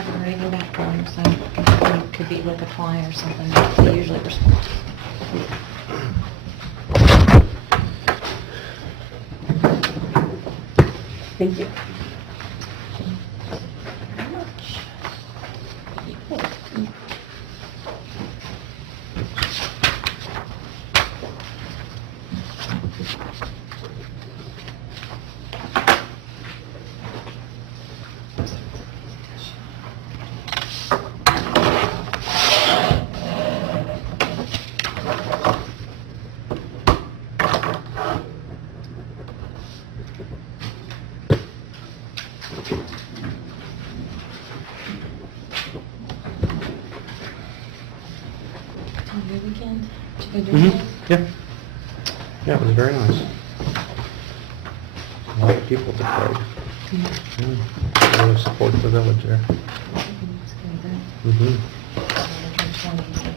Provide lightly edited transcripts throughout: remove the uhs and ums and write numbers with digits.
haven't heard anything back from them, so it could be with a client or something. They usually respond. Thank you. Your weekend? Did you go do anything? Yeah. Yeah, it was very nice. A lot of people to play. Yeah. Really support the village there. It's good, then. Mm-hmm. Turn 20, so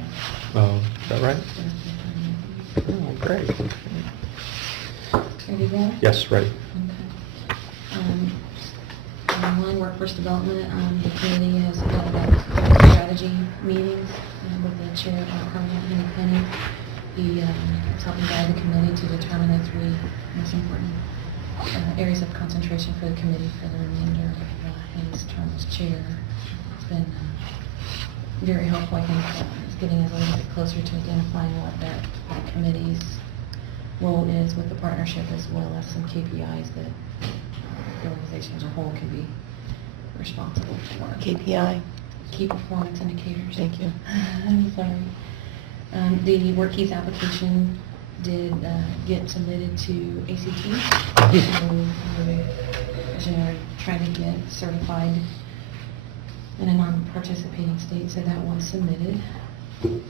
Oh, is that right? it's been Oh, great. Ready to go? Yes, ready. Okay. Online workforce development, the committee has held strategy meetings with the chair, Carmen Penny. He is helping guide the committee to determine the three most important areas of concentration for the committee for the remainder of his term as chair. It's been very helpful, I think. It's getting us a little bit closer to identifying what that committee's role is with the partnership, as well as some KPIs that the organization as a whole can be responsible for. KPI. Key performance indicators. Thank you. I'm sorry. The work keys application did get submitted to ACT. So as you know, we're trying to get certified in a non-participating state, so that was submitted. And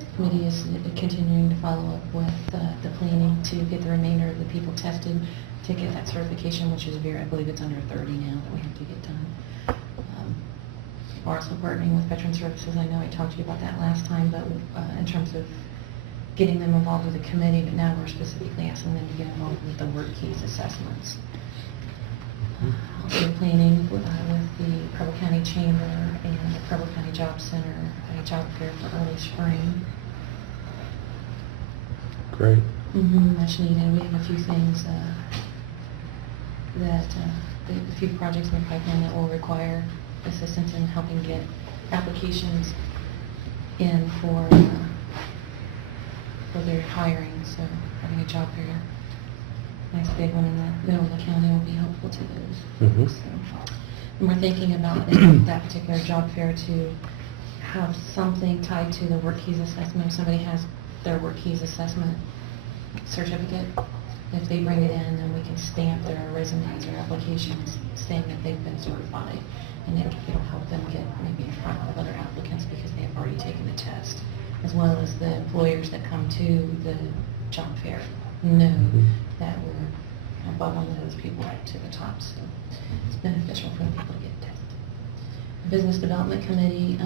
the committee is continuing to follow up with the planning to get the remainder of the people tested to get that certification, which is I believe it's under 30 now that we have to get done. We're also partnering with Veteran Services. I know I talked to you about that last time, but in terms of getting them involved with the committee, but now we're specifically asking them to get involved with the work keys assessments. Also planning with the Preble County Chamber and the Preble County Job Center, a job fair for early spring. Great. Much needed. We have a few things a few projects in the pipeline that will require assistance in helping get applications in for their hiring. So having a job fair, nice big one in the middle of the county, will be helpful to those. Mhm. So, and we're thinking about in that particular job fair to have something tied to the work keys assessment. If somebody has their work keys assessment certificate, if they bring it in, then we can stamp their resumes or applications saying that they've been certified, and it'll help them get maybe in front of other applicants because they have already taken the test, as well as the employers that come to the job fair know that we're above on those people right to the top, so it's beneficial for the people to get tested. The Business Development Committee,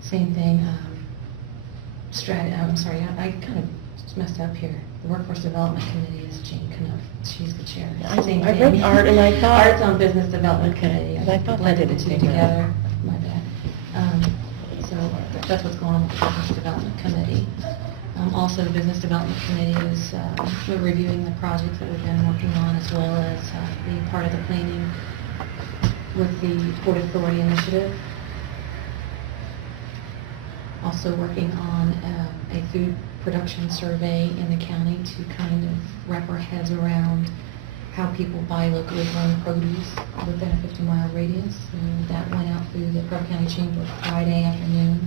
same thing. I'm sorry, I kind of messed up here. The Workforce Development Committee is Jane Knuff. She's the chair. Same I thing. read art and I thought... Art's on Business Development Committee. I thought that blended the didn't two say together. My bad. So that's what's going on with the Business Development Committee. Also, the Business Development Committee is we're reviewing the projects that we've been working on, as well as being part of the planning with the Port Authority Initiative. Also working on a food production survey in the county to kind of wrap our heads around how people buy locally grown produce within a 50-mile radius. And that went out through the Preble County Chamber Friday afternoon.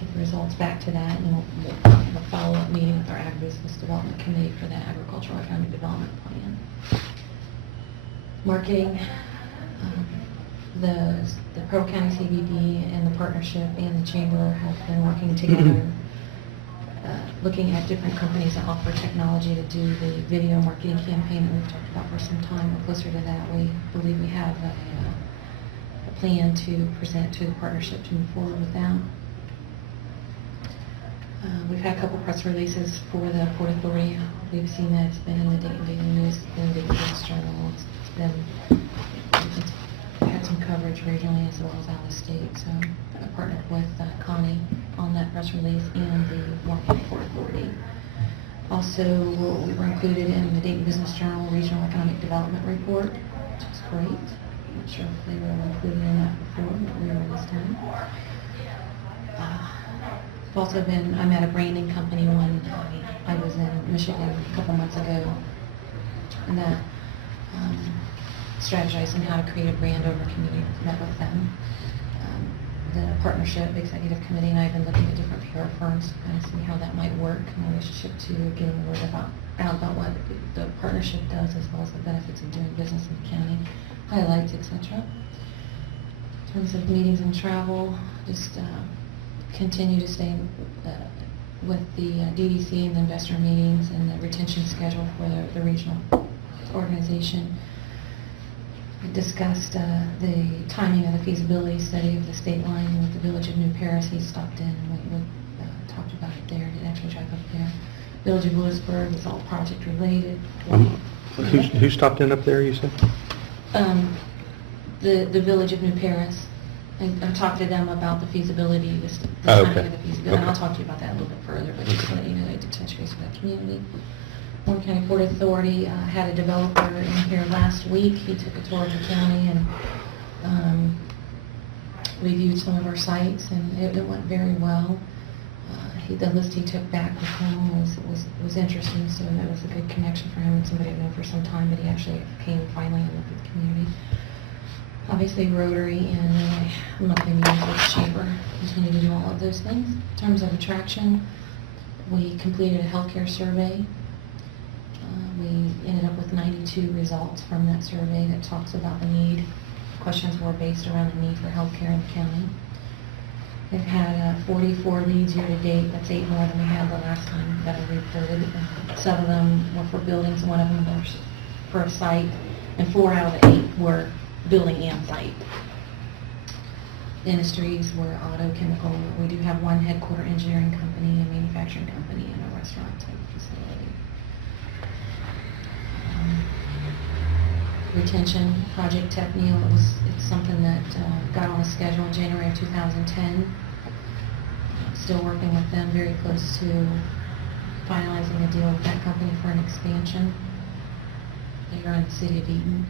Get the results back to that, and we'll have a follow-up meeting with our Agribusiness Development Committee for the Agricultural Economic Development Plan. Marketing. The Preble County CBD and the partnership and the chamber have been working together, looking at different companies that offer technology to do the video marketing campaign that we've talked about for some time. We're closer to that. We believe we have a plan to present to the partnership to move forward with that. We've had a couple press releases for the Port Authority. We've seen that it's been in the Dayton Daily News, it's been in the Daily News Journal. It's been coverage regionally as well as out of state. So I partnered with Connie on that press release and the Warren County Port Authority. Also, we were included in the Dayton Business Journal Regional Economic Development Report, which is great. I'm not sure if they were included in that before, but we were this time. I've also I'm at a branding company when I was in Michigan a couple months ago, and that strategizing how to create a brand over community. Met with them. The partnership executive committee and I have been looking at different PR firms to kind of see how that might work in relationship to getting the word out about what the partnership does, as well as the benefits of doing business in the county, highlights, etc. In terms of meetings and travel, just continue to stay with the DDC and the investor meetings and the retention schedule for the regional organization. We discussed the timing of the feasibility study of the state line with the Village of New Paris. He stopped in and we talked about it there. Didn't actually drive up there. Village of Lewisburg is all project related. Who stopped in up there, you said? The Village of New Paris. I talked to them about the feasibility, the Oh, timing okay. of the feasibility. And I'll Okay. talk to you about that a little bit further, but just to let you know, I did touch base with that community. Warren County Port Authority had a developer in here last week. He took a tour of the county and reviewed some of our sites, and it went very well. The list he took back with him was interesting, so that was a good connection for him and somebody I've known for some time, but he actually came finally and looked at the community. Obviously Rotary and monthly meetings with the Chamber. Continue to do all of those things. In terms of attraction, we completed a healthcare survey. We ended up with 92 results from that survey that talks about the need. Questions were based around the need for healthcare in the county. We've had 44 leads year to date. That's 8 more than we had the last time that I reported. 7 of them were for buildings, 1 of them was for a site, and 4 out of the 8 were building and site. Industries were auto, chemical. We do have 1 headquarter engineering company, a manufacturing company, and a restaurant type facility. Retention, Project Technial, it's something that got on the schedule in January of 2010. Still working with them, very close to finalizing a deal with that company for an expansion. They are in the city of Eaton.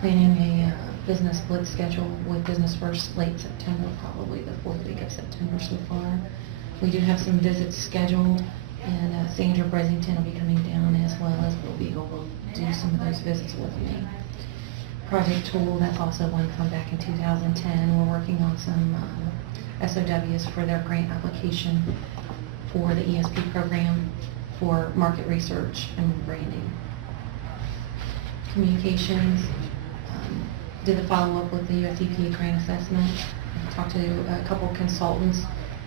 Planning a business blitz schedule with business first late September, probably the 4th week of September so far. We do have some visits scheduled, and Sandra Bresington will be coming down, as well as Bill Beagle will do some of those visits with me. Project Tool, that's also one come back in 2010. We're working on some SOWs for their grant application for the ESP program for market research and branding. Communications, did the follow-up with the US EPA grant assessment. I talked to a couple consultants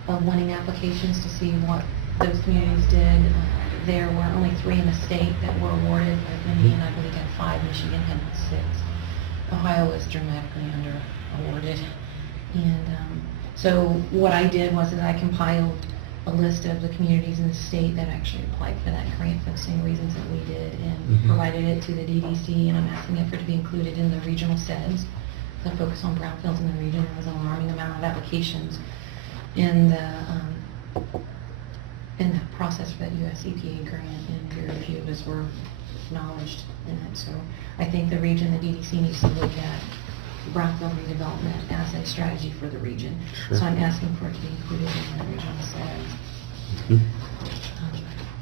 of winning applications to see what those communities did. There were only 3 in the state that were awarded. Indiana, I believe, had 5. Michigan had 6. Ohio was dramatically under awarded. And so what I did was that I compiled a list of the communities in the state that actually applied for that grant for the same reasons that we did, and provided it to the DDC, and I'm asking it for it to be included in the regional SEDS. The focus on brownfields in the region. There was an alarming amount of applications in the process for that US EPA grant, and very few of us were acknowledged in it. So I think the region, the DDC, needs to look at brownfield redevelopment as a strategy for the region. Sure. So I'm asking for it to be included in the regional SEDS.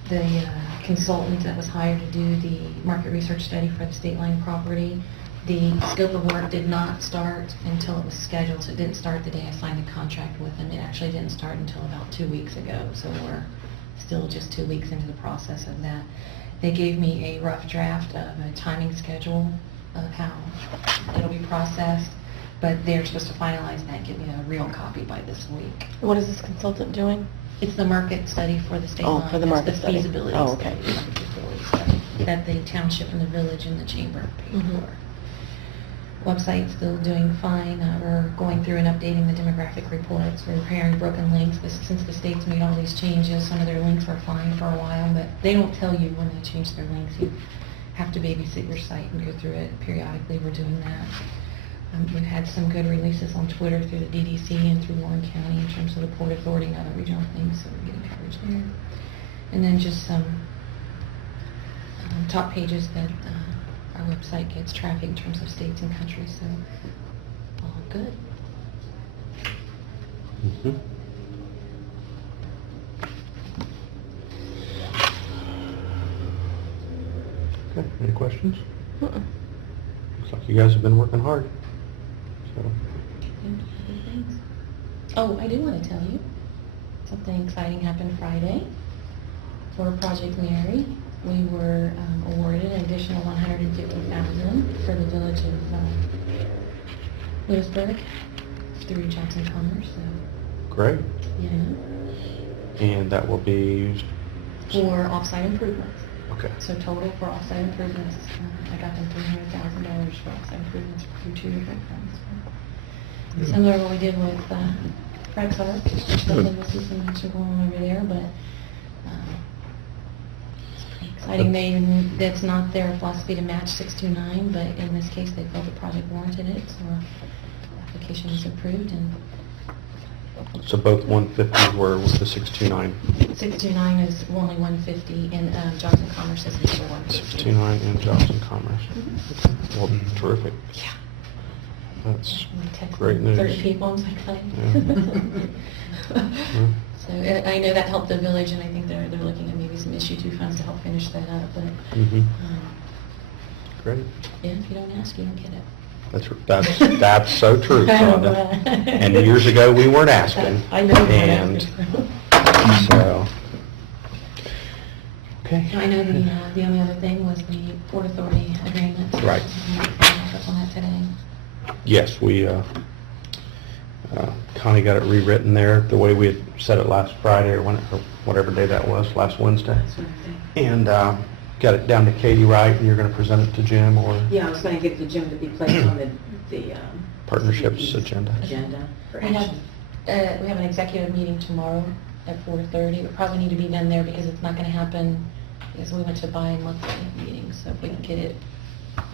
The consultant that was hired to do the market research study for the state line property, the scope of work did not start until it was scheduled, so it didn't start the day I signed the contract with them. It actually didn't start until about 2 weeks ago, so we're still just 2 weeks into the process of that. They gave me a rough draft of a timing schedule of how it'll be processed, but they're supposed to finalize that and give me a real copy by this week. What is this consultant doing? It's the market study for the state line. For the It's market study. feasibility Oh, study, okay. not the feasibility study, that the township and the village and the chamber paid Mhm. for. Website's still doing fine. We're going through and updating the demographic reports. We're repairing broken links. Since the state's made all these changes, some of their links were fine for a while, but they don't tell you when they change their links. You have to babysit your site and go through it periodically. We're doing that. We've had some good releases on Twitter through the DDC and through Warren County in terms of the Port Authority and other regional things, so we're getting coverage there. And then just some top pages that our website gets traffic in terms of states and countries, so all good. Mhm. Okay, any questions? Mm-mm. Looks like you guys have been working hard. So, And other things. Oh, I do want to tell you, something exciting happened Friday for Project Mary. We were awarded an additional $150,000 for the village of Lewisburg through Johnson Commerce, so, great. yeah, And that will be used, for off-site improvements. okay. So total for off-site improvements, I got them $300,000 for off-site improvements through 2 different funds. Similar to what we did with Preble, there's nothing, this is some action going on over there, but it's pretty exciting. That's not their philosophy to match 629, but in this case, they felt the project warranted it, so the application was approved, and So both 150s were with the 629. 629 is only 150, and Johnson Commerce is the other 150. 629 and Johnson Commerce. Mhm. Well, terrific. Yeah. That's We texted great news. 30 people, I was like, Yeah. So I know that helped the village, and I think they're looking at maybe some issue 2 funds to help finish that up, but Mhm. Great. yeah, if you don't ask, you don't get it. That's so true, Rhonda. And years ago, we weren't asking. I know. And so, okay. I know the only other thing was the Port Authority agreement. Right. Up on that today. Yes, we, Connie got it rewritten there the way we had said it last Friday or whatever day that was, last Wednesday. And got it down to Katie Wright, and you're going to present it to Jim or Yeah, I was going to get the Jim to be placed on the partnerships agenda. agenda for We have, action. we have an executive meeting tomorrow at 4:30. We probably need to be done there because it's not going to happen, because we went to bi-monthly meetings, so if we can get it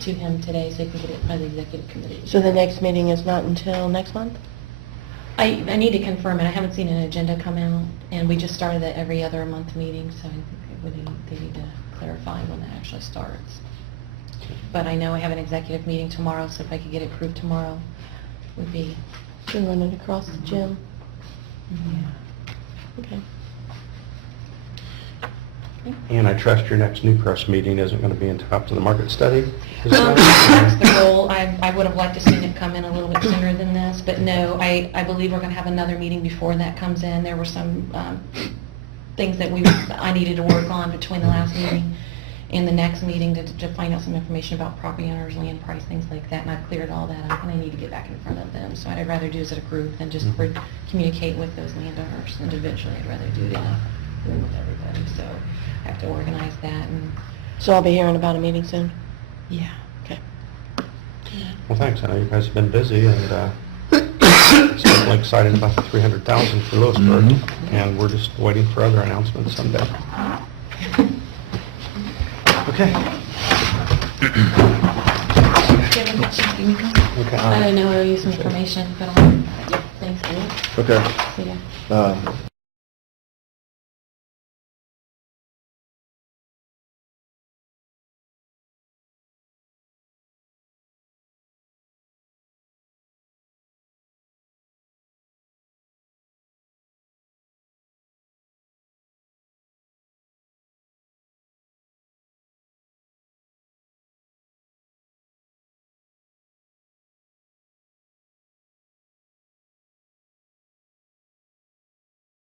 to him today so he can get it by the executive committee. So the next meeting is not until next month? I need to confirm it. I haven't seen an agenda come out, and we just started the every other month meeting, so I think they need to clarify when that actually starts. But I know I have an executive meeting tomorrow, so if I could get it approved tomorrow, would be... Should run it across the gym. Okay. And I trust your next New Press meeting isn't going to be until after the market study? Is That's that- the goal. I would have liked to seen it come in a little bit sooner than this, but no, I believe we're going to have another meeting before that comes in. There were some things that I needed to work on between the last meeting and the next meeting to find out some information about property owners, land price, things like that, and I've cleared all that up, and I need to get back in front of them. So I'd rather do it as a group than just communicate with those landowners individually. I'd rather do it in a room with everybody, so I have to organize that, and So I'll be hearing about a meeting soon? yeah. Okay. Well, thanks. I know you guys have been busy, and certainly excited about the 300,000 for Lewisburg, and we're just waiting for other announcements someday. Okay. Okay. I don't know, I'll use some information, but I'll, thanks, Dave. Okay. See ya.